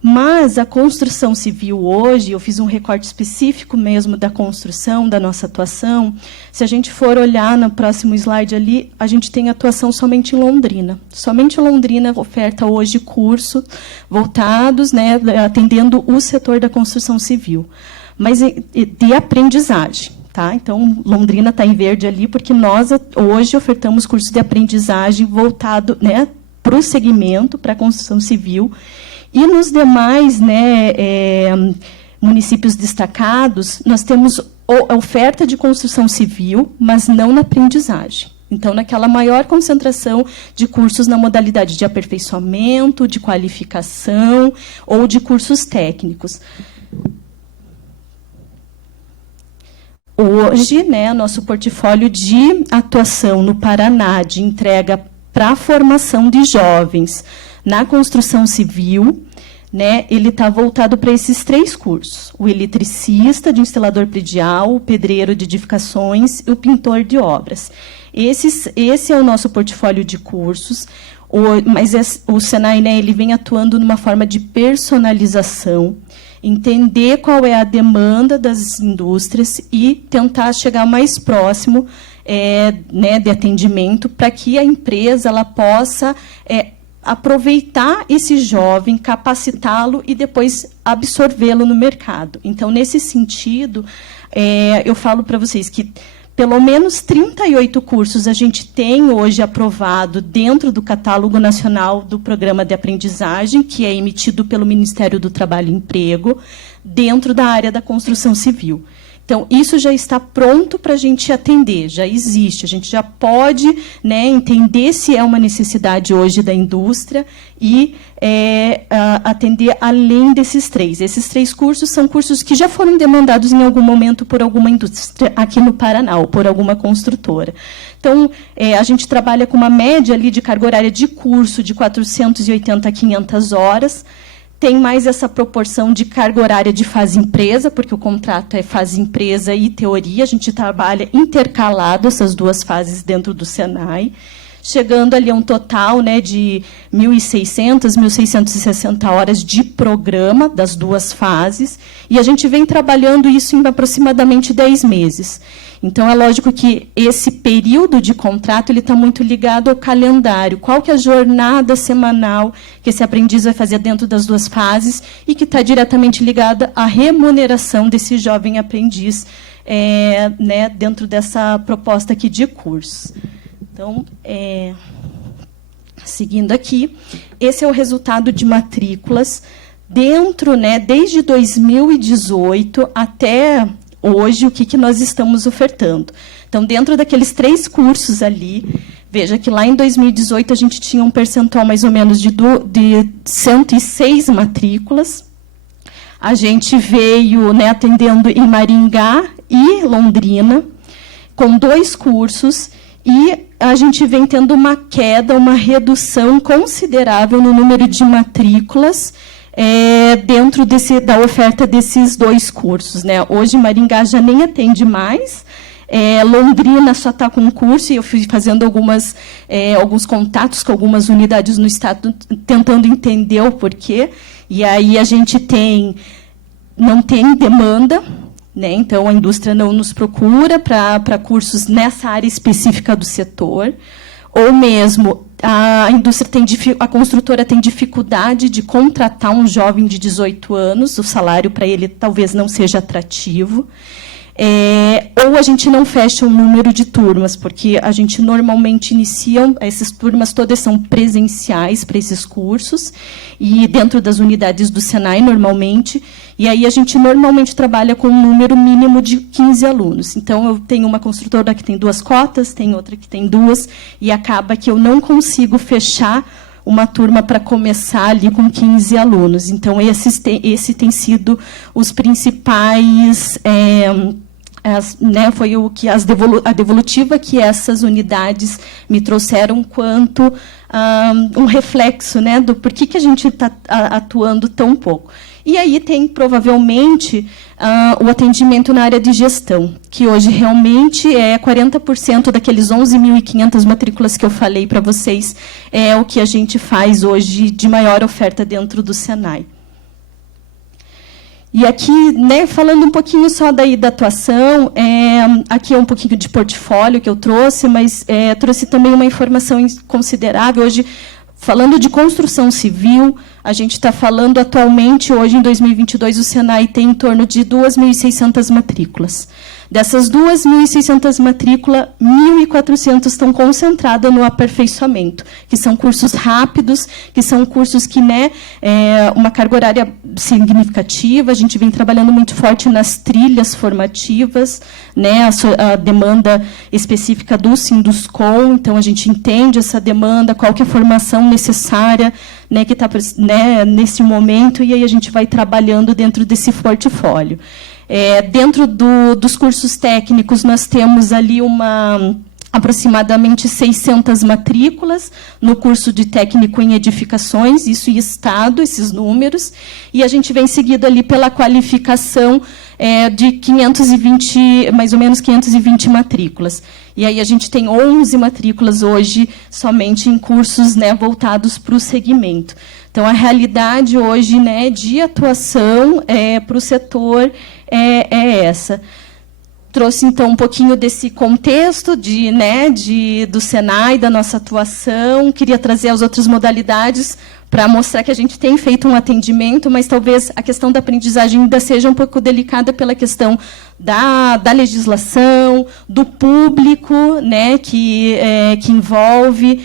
Mas a construção civil hoje, eu fiz um recorte específico mesmo da construção, da nossa atuação. Se a gente for olhar no próximo slide ali, a gente tem atuação somente em Londrina. Somente Londrina oferta hoje cursos voltados, né, atendendo o setor da construção civil. Mas de aprendizagem. Tá? Então, Londrina está em verde ali, porque nós hoje ofertamos cursos de aprendizagem voltado, né, para o segmento, para a construção civil. E nos demais, né, municípios destacados, nós temos a oferta de construção civil, mas não na aprendizagem. Então, naquela maior concentração de cursos na modalidade de aperfeiçoamento, de qualificação ou de cursos técnicos. Hoje, né, nosso portfólio de atuação no Paraná, de entrega para a formação de jovens na construção civil, né, ele está voltado para esses 3 cursos: o eletricista, de instalador predial, o pedreiro de edificações e o pintor de obras. Esse é o nosso portfólio de cursos, mas o Senai, né, ele vem atuando numa forma de personalização, entender qual é a demanda das indústrias e tentar chegar mais próximo né, de atendimento, para que a empresa ela possa aproveitar esse jovem, capacitá-lo e depois absorvê-lo no mercado. Então, nesse sentido, eu falo para vocês que pelo menos 38 cursos a gente tem hoje aprovado dentro do catálogo nacional do Programa de Aprendizagem, que é emitido pelo Ministério do Trabalho e Emprego, dentro da área da construção civil. Então, isso já está pronto para a gente atender, já existe. A gente já pode, né, entender se é uma necessidade hoje da indústria e atender além desses 3. Esses 3 cursos são cursos que já foram demandados em algum momento por alguma indústria aqui no Paraná, ou por alguma construtora. Então, a gente trabalha com uma média ali de carga horária de curso de 480 a 500 horas, tem mais essa proporção de carga horária de fase empresa, porque o contrato é fase empresa e teoria, a gente trabalha intercalado essas 2 fases dentro do Senai, chegando ali a um total, né, de 1.600, 1.660 horas de programa das 2 fases, e a gente vem trabalhando isso em aproximadamente 10 meses. Então, é lógico que esse período de contrato ele está muito ligado ao calendário. Qual que é a jornada semanal que esse aprendiz vai fazer dentro das 2 fases e que está diretamente ligada à remuneração desse jovem aprendiz né, dentro dessa proposta aqui de curso. Então, seguindo aqui, esse é o resultado de matrículas dentro, né, desde 2018 até hoje, o que nós estamos ofertando. Então, dentro daqueles 3 cursos ali, veja que lá em 2018 a gente tinha um percentual mais ou menos de 106 matrículas. A gente veio, né, atendendo em Maringá e Londrina, com 2 cursos, e a gente vem tendo uma queda, uma redução considerável no número de matrículas dentro da oferta desses 2 cursos, né? Hoje, Maringá já nem atende mais, Londrina só está com um curso, e eu fui fazendo alguns contatos com algumas unidades no estado, tentando entender o porquê, e aí a gente não tem demanda, né? Então, a indústria não nos procura para cursos nessa área específica do setor, ou mesmo a construtora tem dificuldade de contratar um jovem de 18 anos, o salário para ele talvez não seja atrativo, ou a gente não fecha um número de turmas, porque a gente normalmente inicia, essas turmas todas são presenciais para esses cursos, e dentro das unidades do Senai, normalmente, e aí a gente normalmente trabalha com um número mínimo de 15 alunos. Então, eu tenho uma construtora que tem 2 cotas, tem outra que tem 2, e acaba que eu não consigo fechar uma turma para começar ali com 15 alunos. Então, esse tem sido os principais... né, foi a devolutiva que essas unidades me trouxeram quanto um reflexo, né, do porquê que a gente está atuando tão pouco. E aí tem, provavelmente, o atendimento na área de gestão, que hoje realmente é 40% daqueles 11.500 matrículas que eu falei para vocês, é o que a gente faz hoje de maior oferta dentro do Senai. E aqui, né, falando um pouquinho só daí da atuação, aqui é um pouquinho de portfólio que eu trouxe, mas trouxe também uma informação considerável. Hoje, falando de construção civil, a gente está falando atualmente, hoje em 2022, o Senai tem em torno de 2.600 matrículas. Dessas 2.600 matrículas, 1.400 estão concentradas no aperfeiçoamento, que são cursos rápidos, que são cursos que, né, uma carga horária significativa. A gente vem trabalhando muito forte nas trilhas formativas, né, a demanda específica do Sinduscom. Então, a gente entende essa demanda, qual que é a formação necessária, né, que está, né, nesse momento, e aí a gente vai trabalhando dentro desse portfólio. Dentro dos cursos técnicos, nós temos ali aproximadamente 600 matrículas no curso de técnico em edificações, isso em estado, esses números, e a gente vem seguido ali pela qualificação de 520, mais ou menos 520 matrículas. E aí a gente tem 11 matrículas hoje somente em cursos, né, voltados para o segmento. Então, a realidade hoje, né, de atuação para o setor é essa. Trouxe, então, um pouquinho desse contexto do Senai, da nossa atuação. Queria trazer as outras modalidades para mostrar que a gente tem feito um atendimento, mas talvez a questão da aprendizagem ainda seja um pouco delicada pela questão da legislação, do público, né, que envolve.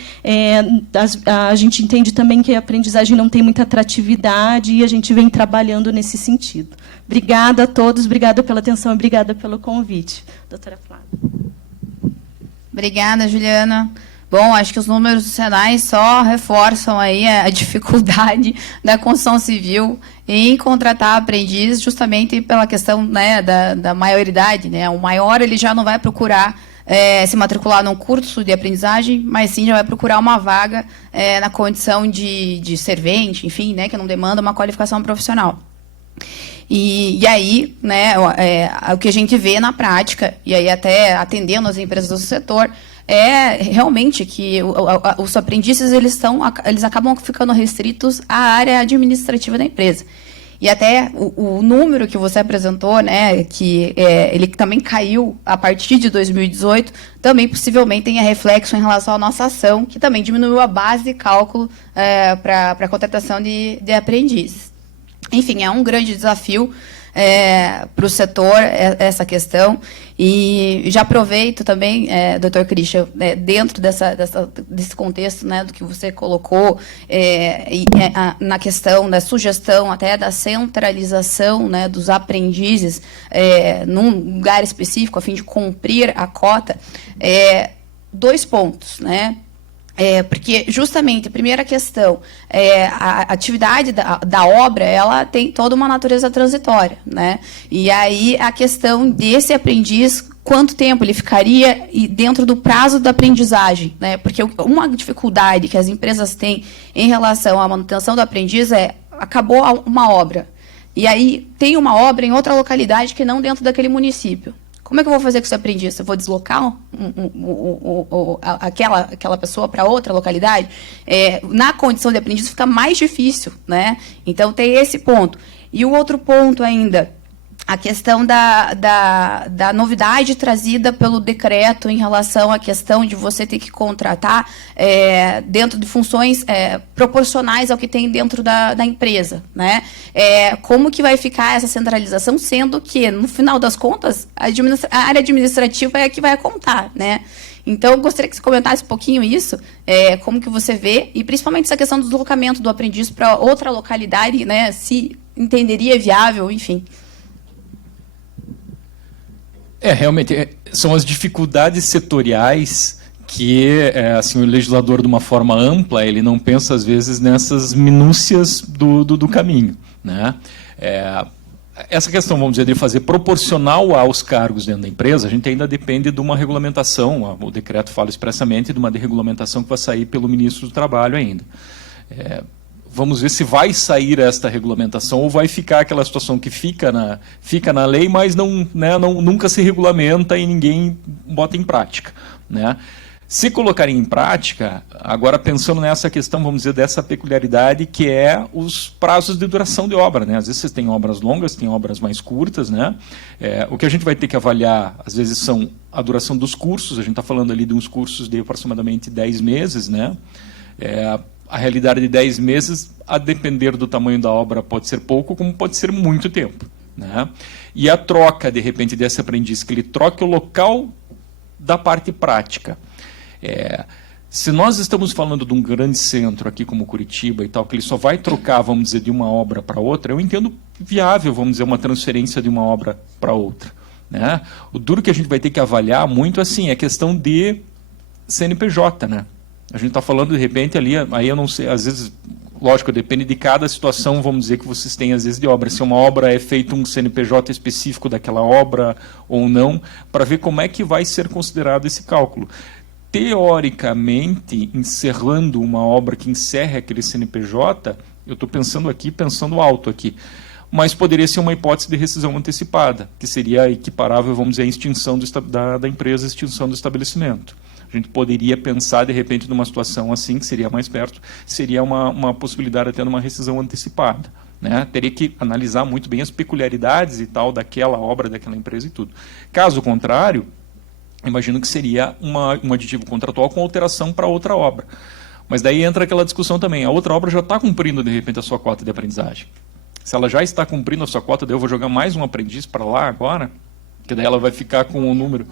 A gente entende também que a aprendizagem não tem muita atratividade e a gente vem trabalhando nesse sentido. Obrigada a todos, obrigada pela atenção, obrigada pelo convite. Doutora Flávia. Obrigada, Juliana. Bom, acho que os números do Senai só reforçam aí a dificuldade da construção civil em contratar aprendiz, justamente pela questão, né, da maioridade, né? O maior, ele já não vai procurar se matricular num curso de aprendizagem, mas sim já vai procurar uma vaga na condição de servente, enfim, né, que não demanda uma qualificação profissional. E aí, né, o que a gente vê na prática, e aí até atendendo as empresas do setor, realmente que os aprendizes eles acabam ficando restritos à área administrativa da empresa. E até o número que você apresentou, né, que ele também caiu a partir de 2018, também possivelmente tenha reflexo em relação à nossa ação, que também diminuiu a base de cálculo para a contratação de aprendizes. Enfim, é um grande desafio para o setor essa questão. E já aproveito também, Dr. Christian, dentro desse contexto, né, do que você colocou, na questão da sugestão até da centralização, né, dos aprendizes num lugar específico, a fim de cumprir a cota, 2 pontos, né? Porque, justamente, a primeira questão, a atividade da obra, ela tem toda uma natureza transitória, né? E aí, a questão desse aprendiz, quanto tempo ele ficaria dentro do prazo da aprendizagem, né? Porque uma dificuldade que as empresas têm em relação à manutenção do aprendiz acabou uma obra. E aí, tem uma obra em outra localidade que não dentro daquele município. Como é que eu vou fazer com esse aprendiz? Eu vou deslocar aquela pessoa para outra localidade? Na condição de aprendiz fica mais difícil, né? Então, tem esse ponto. E o outro ponto ainda, a questão da novidade trazida pelo decreto em relação à questão de você ter que contratar dentro de funções proporcionais ao que tem dentro da empresa, né? Como que vai ficar essa centralização, sendo que, no final das contas, a área administrativa é a que vai contar, né? Então, eu gostaria que você comentasse um pouquinho isso, como que você vê, e principalmente essa questão do deslocamento do aprendiz para outra localidade, né? Se entenderia viável, enfim. Realmente, são as dificuldades setoriais que assim, o legislador, de uma forma ampla, ele não pensa, às vezes, nessas minúcias do caminho, né? Essa questão, vamos dizer, de fazer proporcional aos cargos dentro da empresa, a gente ainda depende de uma regulamentação, o decreto fala expressamente de uma regulamentação que vai sair pelo ministro do Trabalho ainda. Vamos ver se vai sair esta regulamentação ou vai ficar aquela situação que fica na lei, mas nunca se regulamenta e ninguém bota em prática, né? Se colocarem em prática, agora pensando nessa questão, vamos dizer, dessa peculiaridade, que é os prazos de duração de obra, né? Às vezes vocês têm obras longas, tem obras mais curtas, né? O que a gente vai ter que avaliar, às vezes, são a duração dos cursos. A gente está falando ali de uns cursos de aproximadamente 10 meses, né? A realidade de 10 meses, a depender do tamanho da obra, pode ser pouco, como pode ser muito tempo, né? E a troca, de repente, desse aprendiz, que ele troque o local da parte prática. Se nós estamos falando de um grande centro aqui como Curitiba e tal, que ele só vai trocar, vamos dizer, de uma obra para outra, eu entendo viável, vamos dizer, uma transferência de uma obra para outra, né? O duro que a gente vai ter que avaliar muito, assim, é a questão de CNPJ, né? A gente está falando, de repente, ali, aí eu não sei, às vezes, lógico, depende de cada situação, vamos dizer, que vocês têm, às vezes, de obra. Se uma obra é feito um CNPJ específico daquela obra ou não, para ver como é que vai ser considerado esse cálculo. Teoricamente, encerrando uma obra que encerre aquele CNPJ, eu estou pensando alto aqui, mas poderia ser uma hipótese de rescisão antecipada, que seria equiparável, vamos dizer, à extinção da empresa, a extinção do estabelecimento. A gente poderia pensar, de repente, numa situação assim, que seria mais perto, seria uma possibilidade até de uma rescisão antecipada, né? Teria que analisar muito bem as peculiaridades e tal daquela obra, daquela empresa e tudo. Caso contrário, imagino que seria um aditivo contratual com alteração para outra obra. Mas daí entra aquela discussão também. A outra obra já está cumprindo, de repente, a sua cota de aprendizagem. Se ela já está cumprindo a sua cota, daí eu vou jogar mais um aprendiz para lá agora, que daí ela vai ficar com o número.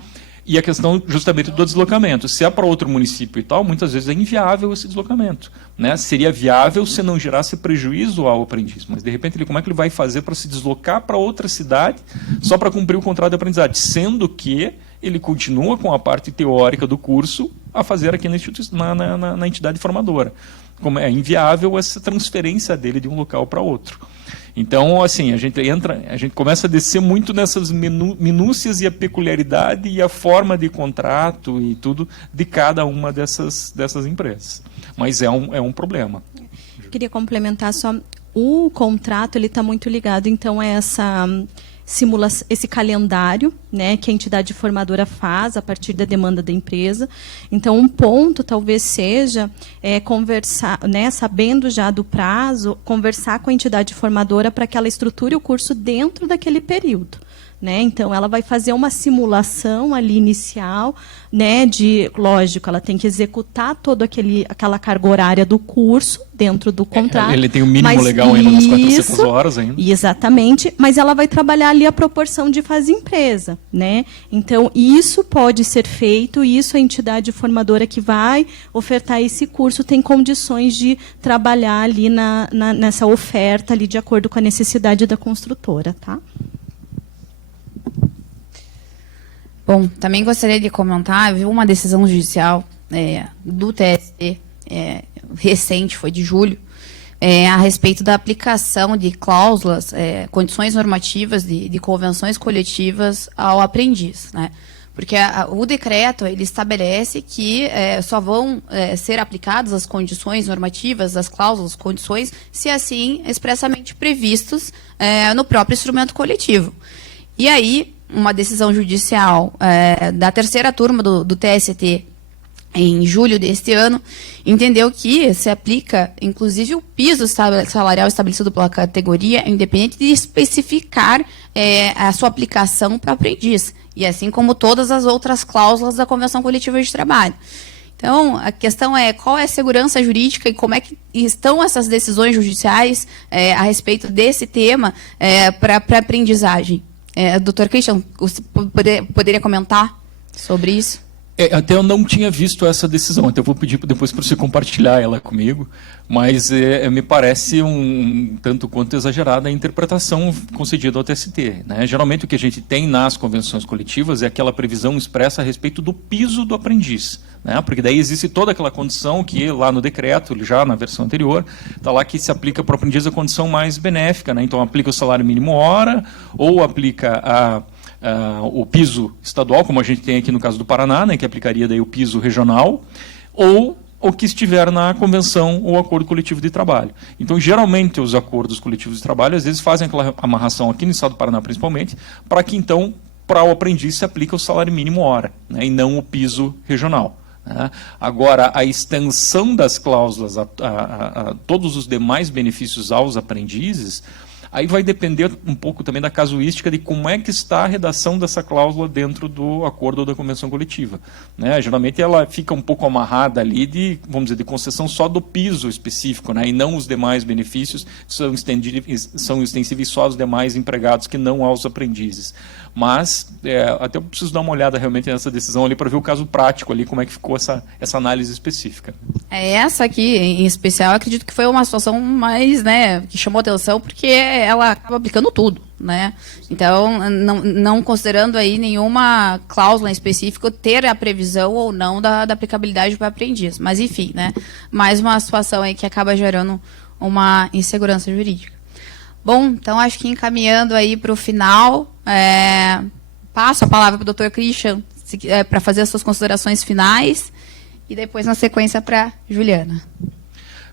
E a questão justamente do deslocamento. Se é para outro município e tal, muitas vezes é inviável esse deslocamento, né? Seria viável se não gerasse prejuízo ao aprendiz. Mas, de repente, como é que ele vai fazer para se deslocar para outra cidade só para cumprir o contrato de aprendizagem? Sendo que ele continua com a parte teórica do curso a fazer aqui na entidade formadora. Como é inviável essa transferência dele de um local para outro. Então, assim, a gente começa a descer muito nessas minúcias e a peculiaridade e a forma de contrato e tudo de cada uma dessas empresas. Mas é um problema. Queria complementar só, o contrato ele está muito ligado, então, a esse calendário, né, que a entidade formadora faz a partir da demanda da empresa. Então, um ponto talvez seja conversar, né, sabendo já do prazo, conversar com a entidade formadora para que ela estruture o curso dentro daquele período. Né? Então, ela vai fazer uma simulação ali inicial, né, lógico, ela tem que executar toda aquela carga horária do curso dentro do contrato. Ele tem o mínimo legal ainda nas 400 horas ainda. Exatamente, mas ela vai trabalhar ali a proporção de fase-empresa. Né? Então, isso pode ser feito, isso a entidade formadora que vai ofertar esse curso tem condições de trabalhar ali nessa oferta ali de acordo com a necessidade da construtora. Tá? Bom, também gostaria de comentar, viu uma decisão judicial do TST, recente, foi de julho, a respeito da aplicação de cláusulas, condições normativas de convenções coletivas ao aprendiz, né? Porque o decreto ele estabelece que só vão ser aplicadas as condições normativas, as cláusulas, condições, se assim expressamente previstos no próprio instrumento coletivo. E aí, uma decisão judicial da terceira turma do TST, em julho deste ano, entendeu que se aplica, inclusive, o piso salarial estabelecido pela categoria, independente de especificar a sua aplicação para aprendiz, e assim como todas as outras cláusulas da Convenção Coletiva de Trabalho. Então, a questão é qual é a segurança jurídica e como é que estão essas decisões judiciais a respeito desse tema para aprendizagem. Dr. Christian, você poderia comentar sobre isso? Até eu não tinha visto essa decisão, até eu vou pedir depois para você compartilhar ela comigo, mas me parece um tanto quanto exagerada a interpretação concedida ao TST. Né? Geralmente o que a gente tem nas convenções coletivas é aquela previsão expressa a respeito do piso do aprendiz, né? Porque daí existe toda aquela condição que lá no decreto, já na versão anterior, está lá que se aplica para o aprendiz a condição mais benéfica, né? Então aplica o salário mínimo hora ou aplica o piso estadual, como a gente tem aqui no caso do Paraná, né, que aplicaria daí o piso regional, ou o que estiver na convenção ou acordo coletivo de trabalho. Então, geralmente, os acordos coletivos de trabalho, às vezes, fazem aquela amarração aqui no estado do Paraná, principalmente, para que, então, para o aprendiz se aplique o salário mínimo hora, né, e não o piso regional. né? Agora, a extensão das cláusulas a todos os demais benefícios aos aprendizes, aí vai depender um pouco também da casuística de como é que está a redação dessa cláusula dentro do acordo ou da convenção coletiva, né? Geralmente ela fica um pouco amarrada ali de, vamos dizer, de concessão só do piso específico, né? E não os demais benefícios são extensíveis só aos demais empregados que não aos aprendizes. Mas até eu preciso dar uma olhada realmente nessa decisão ali para ver o caso prático ali, como é que ficou essa análise específica. Essa aqui, em especial, eu acredito que foi uma situação mais, né, que chamou atenção, porque ela acaba aplicando tudo, né? Então, não considerando aí nenhuma cláusula em específico ter a previsão ou não da aplicabilidade para aprendiz. Mas, enfim, né? Mais uma situação aí que acaba gerando uma insegurança jurídica. Bom, então acho que encaminhando aí para o final, passo a palavra para o doutor Christian para fazer as suas considerações finais e depois, na sequência, para Juliana.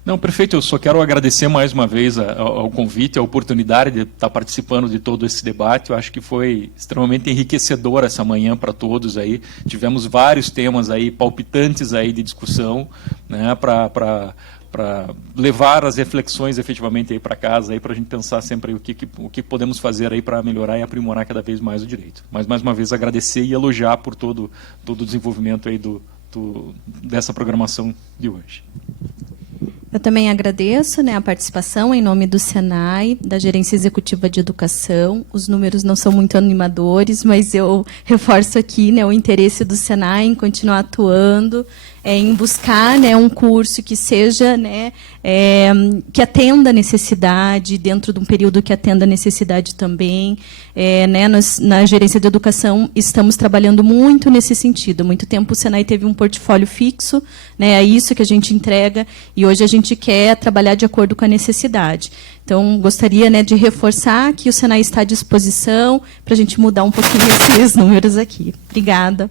Não, perfeito. Eu só quero agradecer mais uma vez ao convite, a oportunidade de estar participando de todo esse debate. Eu acho que foi extremamente enriquecedor essa manhã para todos aí. Tivemos vários temas aí palpitantes aí de discussão, né, para levar as reflexões efetivamente aí para casa aí para a gente pensar sempre aí o que podemos fazer aí para melhorar e aprimorar cada vez mais o direito. Mas mais uma vez agradecer e elogiar por todo o desenvolvimento aí dessa programação de hoje. Eu também agradeço, né, a participação em nome do Senai, da Gerência Executiva de Educação. Os números não são muito animadores, mas eu reforço aqui, né, o interesse do Senai em continuar atuando, em buscar, né, um curso que seja, né, que atenda a necessidade, dentro de um período que atenda a necessidade também. Né, nós, na Gerência de Educação, estamos trabalhando muito nesse sentido. Há muito tempo o Senai teve um portfólio fixo, né, é isso que a gente entrega, e hoje a gente quer trabalhar de acordo com a necessidade. Então, gostaria, né, de reforçar que o Senai está à disposição para a gente mudar um pouquinho esses números aqui. Obrigada.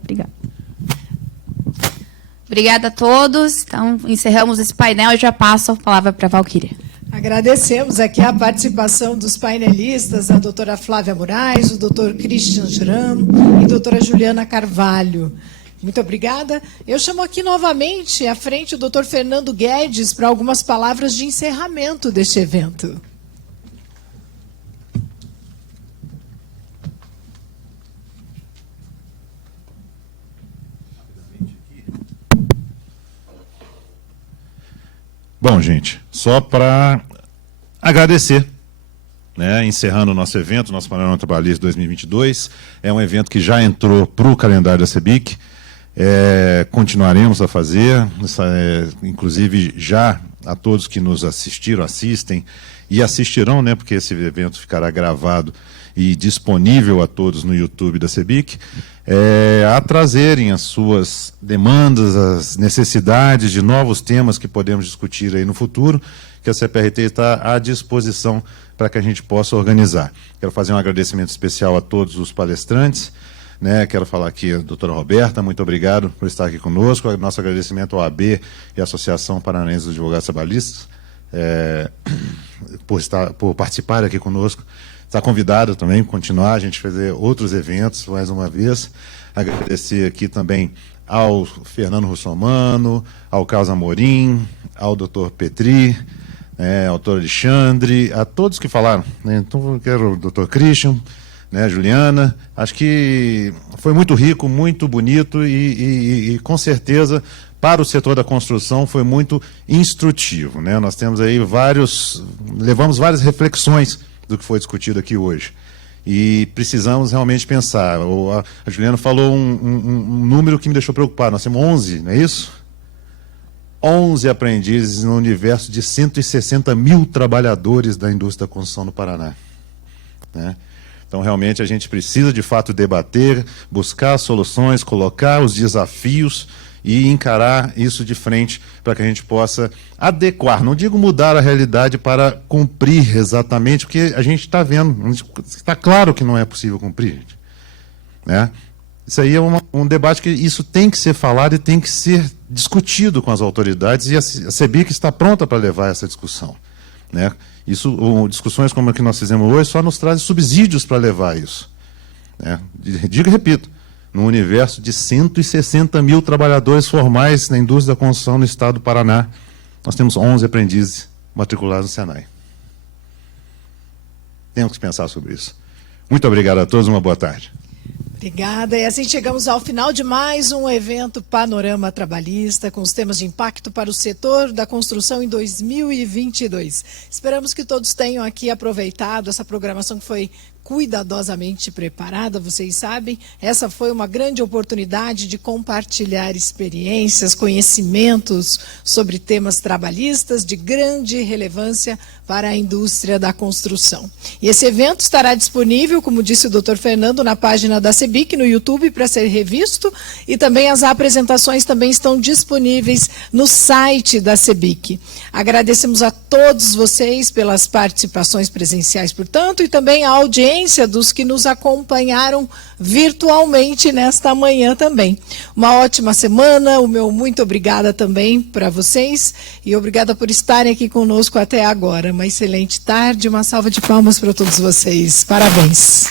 Obrigada a todos. Então, encerramos esse painel e já passo a palavra para a Valquíria. Agradecemos aqui a participação dos painelistas, a doutora Flávia Moraes, o doutor Christian Schramm e a doutora Juliana Carvalho. Muito obrigada. Eu chamo aqui novamente à frente o doutor Fernando Guedes para algumas palavras de encerramento deste evento. Bom, gente, só para agradecer, né, encerrando o nosso evento, nosso Panorama Trabalhista 2022, é um evento que já entrou para o calendário da CEBIC, continuaremos a fazer, inclusive já a todos que nos assistiram, assistem e assistirão, né, porque esse evento ficará gravado e disponível a todos no YouTube da CEBIC, a trazerem as suas demandas, as necessidades de novos temas que podemos discutir aí no futuro, que a CPRT está à disposição para que a gente possa organizar. Quero fazer um agradecimento especial a todos os palestrantes, né? Quero falar aqui a doutora Roberta, muito obrigado por estar aqui conosco, nosso agradecimento ao AB e à Associação Paranaense dos Advogados Trabalhistas, por participar aqui conosco. Está convidado também a continuar, a gente fazer outros eventos, mais uma vez. Agradecer aqui também ao Fernando Russomano, ao Carlos Amorim, ao doutor Petri, ao doutor Alexandre, a todos que falaram, né? Então, eu quero o doutor Christian, né, Juliana. Acho que foi muito rico, muito bonito e com certeza, para o setor da construção, foi muito instrutivo, né? Nós temos aí levamos várias reflexões do que foi discutido aqui hoje. E precisamos realmente pensar. A Juliana falou um número que me deixou preocupado. Nós temos 11, não é isso? 11 aprendizes no universo de 160 mil trabalhadores da indústria da construção no Paraná, né? Então, realmente, a gente precisa, de fato, debater, buscar soluções, colocar os desafios e encarar isso de frente para que a gente possa adequar, não digo mudar a realidade para cumprir exatamente, porque a gente está vendo, está claro que não é possível cumprir, né? Isso aí é um debate que isso tem que ser falado e tem que ser discutido com as autoridades, e a CEBIC está pronta para levar essa discussão, né? Discussões como a que nós fizemos hoje só nos trazem subsídios para levar isso, né? Digo e repito, no universo de 160 mil trabalhadores formais na indústria da construção no estado do Paraná, nós temos 11 aprendizes matriculados no Senai. Temos que pensar sobre isso. Muito obrigado a todos, uma boa tarde. Obrigada. E assim chegamos ao final de mais um evento Panorama Trabalhista, com os temas de impacto para o setor da construção em 2022. Esperamos que todos tenham aqui aproveitado essa programação que foi cuidadosamente preparada, vocês sabem, essa foi uma grande oportunidade de compartilhar experiências, conhecimentos sobre temas trabalhistas de grande relevância para a indústria da construção. E esse evento estará disponível, como disse o Dr. Fernando, na página da CEBIC, no YouTube, para ser revisto, e também as apresentações também estão disponíveis no site da CEBIC. Agradecemos a todos vocês pelas participações presenciais, portanto, e também a audiência dos que nos acompanharam virtualmente nesta manhã também. Uma ótima semana, o meu muito obrigada também para vocês e obrigada por estarem aqui conosco até agora. Uma excelente tarde, uma salva de palmas para todos vocês. Parabéns.